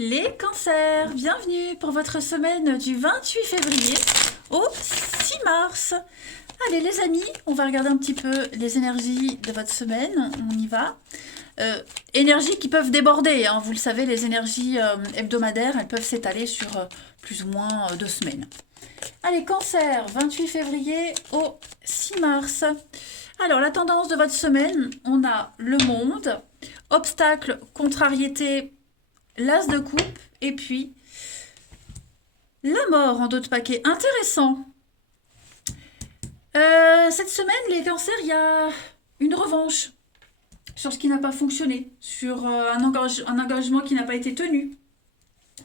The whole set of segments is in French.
Les cancers, bienvenue pour votre semaine du 28 février au 6 mars. Allez les amis, on va regarder un petit peu les énergies de votre semaine, on y va. Énergies qui peuvent déborder, hein. Vous le savez, les énergies hebdomadaires, elles peuvent s'étaler sur plus ou moins 2 semaines. Allez, cancer, 28 février au 6 mars. Alors, la tendance de votre semaine, on a le monde, obstacle, contrariété, l'as de coupe, et puis la mort en dos de paquet. Intéressant. Cette semaine, les cancers, il y a une revanche sur ce qui n'a pas fonctionné, sur un engagement qui n'a pas été tenu.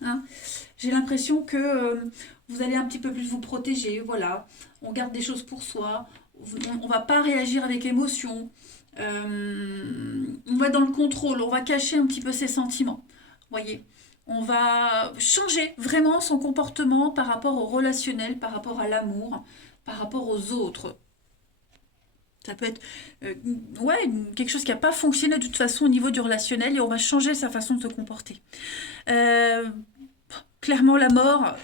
Hein. J'ai l'impression que vous allez un petit peu plus vous protéger. Voilà, on garde des choses pour soi. On va pas réagir avec émotion. On va être dans le contrôle. On va cacher un petit peu ses sentiments. Voyez, on va changer vraiment son comportement par rapport au relationnel, par rapport à l'amour, par rapport aux autres. Ça peut être ouais, quelque chose qui n'a pas fonctionné de toute façon au niveau du relationnel et on va changer sa façon de se comporter. Euh, Clairement, la mort,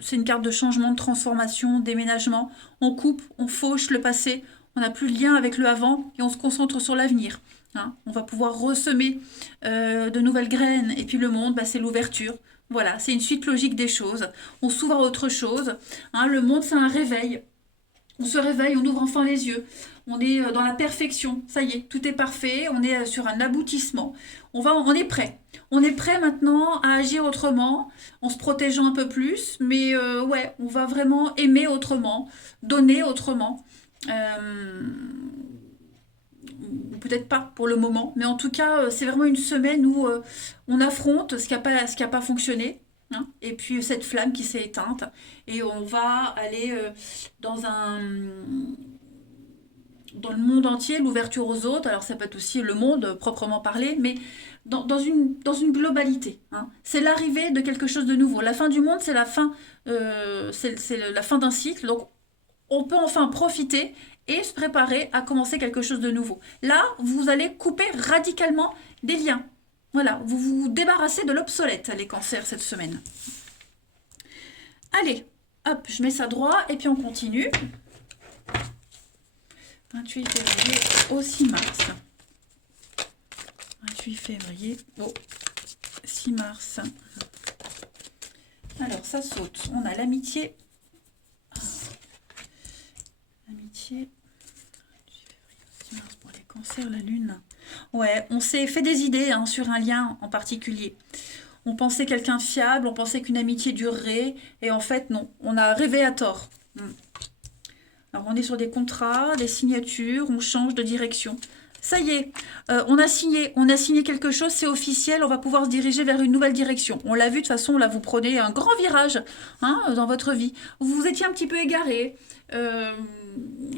c'est une carte de changement, de transformation, déménagement. On coupe, on fauche le passé, on n'a plus de lien avec le avant et on se concentre sur l'avenir. Hein. On va pouvoir ressemer de nouvelles graines et puis le monde, bah, c'est l'ouverture. Voilà, c'est une suite logique des choses. On s'ouvre à autre chose. Hein. Le monde, c'est un réveil. On se réveille, on ouvre enfin les yeux. On est dans la perfection. Ça y est, tout est parfait. On est sur un aboutissement. On est prêt. On est prêt maintenant à agir autrement, en se protégeant un peu plus. Mais ouais, on va vraiment aimer autrement, donner autrement. Euh, ou peut-être pas pour le moment, mais en tout cas, c'est vraiment une semaine où on affronte ce qui a pas fonctionné. Hein, et puis cette flamme qui s'est éteinte et on va aller dans un dans le monde entier, l'ouverture aux autres, alors ça peut être aussi le monde proprement parlé, mais dans une globalité. Hein. C'est l'arrivée de quelque chose de nouveau. La fin du monde, c'est la fin d'un cycle, donc on peut enfin profiter et se préparer à commencer quelque chose de nouveau. Là, vous allez couper radicalement des liens. Voilà, vous vous débarrassez de l'obsolète, les cancers, cette semaine. Allez, hop, je mets ça droit et puis on continue. 28 février au 6 mars. 28 février au 6 mars. Alors, ça saute. On a l'amitié. L'amitié. 6 mars pour les cancers, la lune. Ouais, on s'est fait des idées hein, sur un lien en particulier. On pensait quelqu'un de fiable, on pensait qu'une amitié durerait, et en fait, non. On a rêvé à tort. Alors, on est sur des contrats, des signatures, on change de direction. Ça y est, on a signé quelque chose, c'est officiel, on va pouvoir se diriger vers une nouvelle direction. On l'a vu, de toute façon, là, vous prenez un grand virage hein, dans votre vie. Vous vous étiez un petit peu égaré,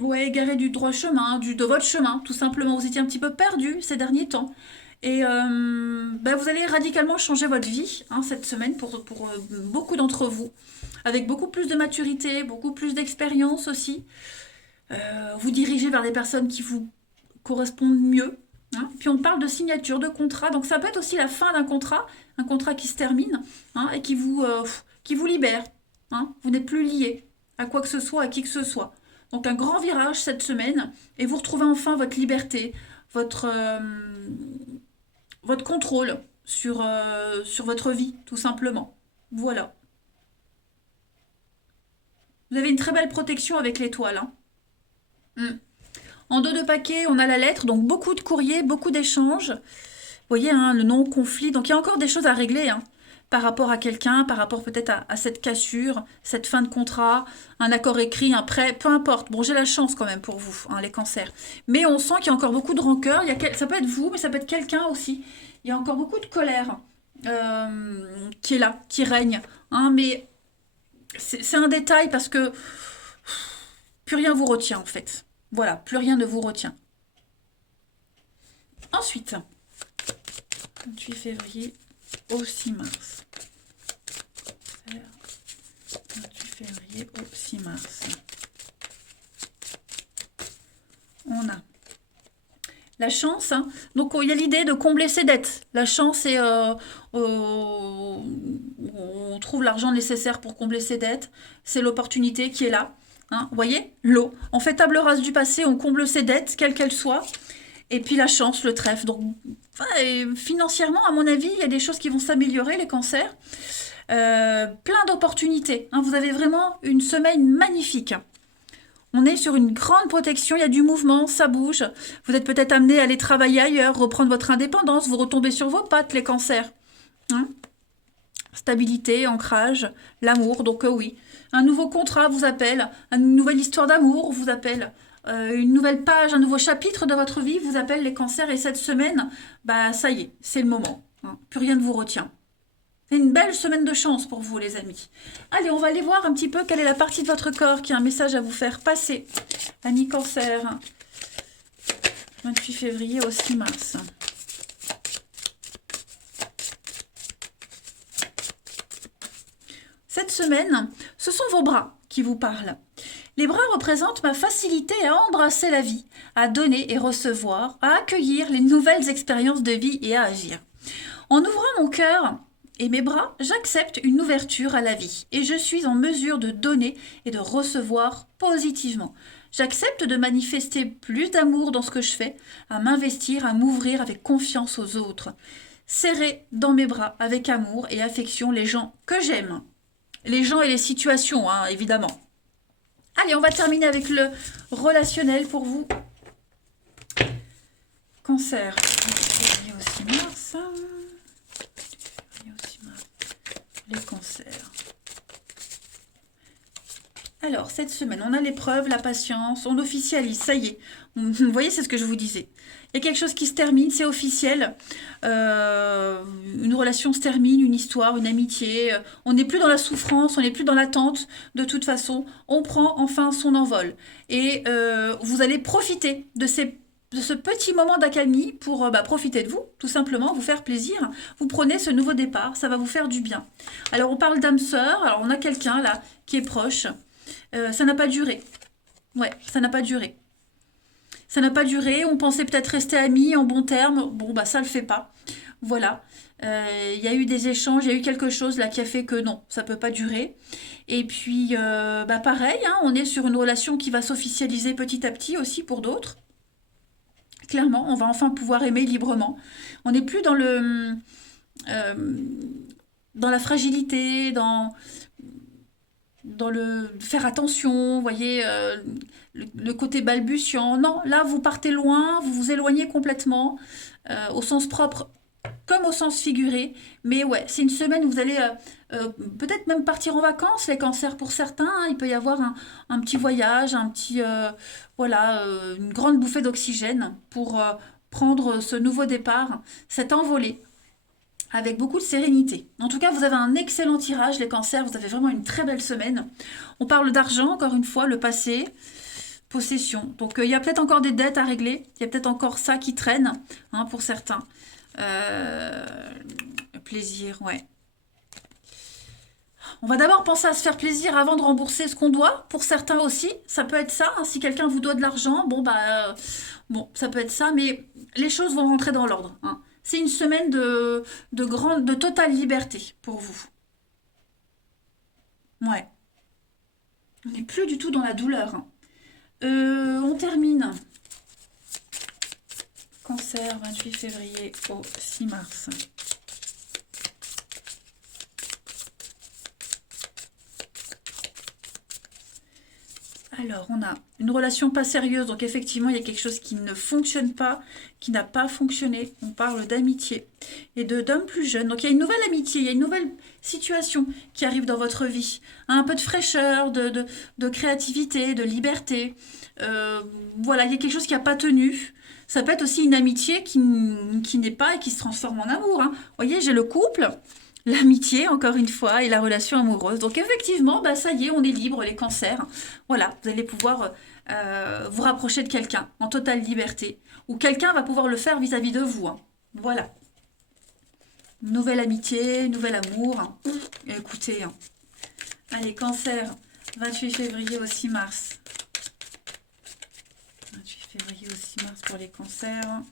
ouais, égaré du droit chemin, de votre chemin, tout simplement. Vous étiez un petit peu perdu ces derniers temps. Et ben, vous allez radicalement changer votre vie hein, cette semaine pour beaucoup d'entre vous, avec beaucoup plus de maturité, beaucoup plus d'expérience aussi. Vous dirigez vers des personnes qui vous correspondent mieux. Hein. Puis on parle de signature, de contrat, donc ça peut être aussi la fin d'un contrat, un contrat qui se termine hein, et qui vous libère. Hein. Vous n'êtes plus lié à quoi que ce soit, à qui que ce soit. Donc un grand virage cette semaine et vous retrouvez enfin votre liberté, votre, euh, votre contrôle sur votre vie, tout simplement. Voilà. Vous avez une très belle protection avec l'étoile. Hein. Mm. En dos de paquet, on a la lettre, donc beaucoup de courriers, beaucoup d'échanges. Vous voyez, hein, le non-conflit. Donc il y a encore des choses à régler hein, par rapport à quelqu'un, par rapport peut-être à cette cassure, cette fin de contrat, un accord écrit, un prêt, peu importe. Bon, j'ai la chance quand même pour vous, hein, les cancers. Mais on sent qu'il y a encore beaucoup de rancœur. Ça peut être vous, mais ça peut être quelqu'un aussi. Il y a encore beaucoup de colère qui est là, qui règne. Hein, mais c'est un détail parce que plus rien vous retient en fait. Voilà, plus rien ne vous retient. Ensuite, 28 février au 6 mars. 28 février au 6 mars. On a La chance, hein. Donc il y a l'idée de combler ses dettes. La chance, c'est on trouve l'argent nécessaire pour combler ses dettes. C'est l'opportunité qui est là. Hein. Vous voyez, l'eau. On fait table rase du passé, on comble ses dettes, quelles qu'elles soient. Et puis la chance, le trèfle. Donc enfin, et financièrement, à mon avis, il y a des choses qui vont s'améliorer, les cancers. Plein d'opportunités. Hein. Vous avez vraiment une semaine magnifique. On est sur une grande protection, il y a du mouvement, ça bouge. Vous êtes peut-être amené à aller travailler ailleurs, reprendre votre indépendance, vous retombez sur vos pattes, les cancers. Hein. Stabilité, ancrage, l'amour, donc oui. Un nouveau contrat vous appelle, une nouvelle histoire d'amour vous appelle, une nouvelle page, un nouveau chapitre de votre vie vous appelle les cancers. Et cette semaine, bah ça y est, c'est le moment. Hein. Plus rien ne vous retient. C'est une belle semaine de chance pour vous, les amis. Allez, on va aller voir un petit peu quelle est la partie de votre corps qui a un message à vous faire passer. Amis cancer, 28 février au 6 mars. Cette semaine, ce sont vos bras qui vous parlent. Les bras représentent ma facilité à embrasser la vie, à donner et recevoir, à accueillir les nouvelles expériences de vie et à agir. En ouvrant mon cœur et mes bras, j'accepte une ouverture à la vie et je suis en mesure de donner et de recevoir positivement. J'accepte de manifester plus d'amour dans ce que je fais, à m'investir, à m'ouvrir avec confiance aux autres. Serrer dans mes bras avec amour et affection les gens que j'aime. Les gens et les situations, hein, évidemment. Allez, on va terminer avec le relationnel pour vous. Cancer. Les cancers. Alors, cette semaine, on a l'épreuve, la patience, on officialise, ça y est. Vous voyez, c'est ce que je vous disais. Il y a quelque chose qui se termine, c'est officiel. Une relation se termine, une histoire, une amitié. On n'est plus dans la souffrance, on n'est plus dans l'attente. De toute façon, on prend enfin son envol. Et vous allez profiter de ce petit moment d'accalmie pour profiter de vous, tout simplement, vous faire plaisir. Vous prenez ce nouveau départ, ça va vous faire du bien. Alors, on parle d'âme sœur. Alors, on a quelqu'un là qui est proche. Ça n'a pas duré. Ouais, ça n'a pas duré. Ça n'a pas duré, on pensait peut-être rester amis, en bons termes. Bon, bah ça le fait pas. Voilà. Il y a eu des échanges, il y a eu quelque chose là qui a fait que non, ça peut pas durer. Et puis, pareil, hein, on est sur une relation qui va s'officialiser petit à petit aussi pour d'autres. Clairement, on va enfin pouvoir aimer librement. On n'est plus dans la fragilité, dans le faire attention, vous voyez, le côté balbutiant. Non, là, vous partez loin, vous vous éloignez complètement, au sens propre comme au sens figuré. Mais ouais, c'est une semaine où vous allez peut-être même partir en vacances, les cancers pour certains. Hein. Il peut y avoir un petit voyage, une grande bouffée d'oxygène pour prendre ce nouveau départ, cette envolée avec beaucoup de sérénité. En tout cas, vous avez un excellent tirage, les cancers, vous avez vraiment une très belle semaine. On parle d'argent, encore une fois, le passé, possession. Donc, il y a peut-être encore des dettes à régler, il y a peut-être encore ça qui traîne, hein, pour certains. Euh, Plaisir, ouais. On va d'abord penser à se faire plaisir avant de rembourser ce qu'on doit. Pour certains aussi, ça peut être ça. Hein, si quelqu'un vous doit de l'argent, bon, ça peut être ça, mais les choses vont rentrer dans l'ordre. Hein. C'est une semaine de totale liberté pour vous. Ouais. On n'est plus du tout dans la douleur. Hein. On termine. Cancer, 28 février au 6 mars. Alors, on a une relation pas sérieuse, donc effectivement, il y a quelque chose qui ne fonctionne pas, qui n'a pas fonctionné. On parle d'amitié et d'hommes plus jeunes. Donc, il y a une nouvelle amitié, il y a une nouvelle situation qui arrive dans votre vie. Un peu de fraîcheur, de créativité, de liberté. Voilà, il y a quelque chose qui n'a pas tenu. Ça peut être aussi une amitié qui n'est pas et qui se transforme en amour. Hein. Vous voyez, j'ai le couple. L'amitié, encore une fois, et la relation amoureuse. Donc effectivement, ça y est, on est libre, les cancers. Voilà, vous allez pouvoir vous rapprocher de quelqu'un en totale liberté. Ou quelqu'un va pouvoir le faire vis-à-vis de vous. Hein. Voilà. Nouvelle amitié, nouvel amour. Hein. Écoutez, hein. Allez, cancer, 28 février au 6 mars. 28 février aussi, mars pour les cancers.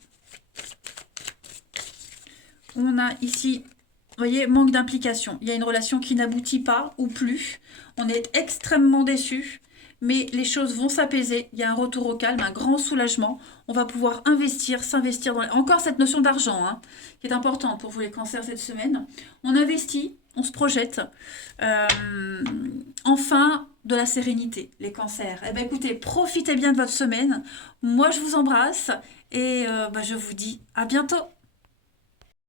On a ici, vous voyez, manque d'implication. Il y a une relation qui n'aboutit pas ou plus. On est extrêmement déçu, mais les choses vont s'apaiser. Il y a un retour au calme, un grand soulagement. On va pouvoir investir, s'investir dans... Encore cette notion d'argent, hein, qui est importante pour vous les cancers cette semaine. On investit, on se projette. Enfin, de la sérénité, les cancers. Eh bien, écoutez, profitez bien de votre semaine. Moi, je vous embrasse et je vous dis à bientôt.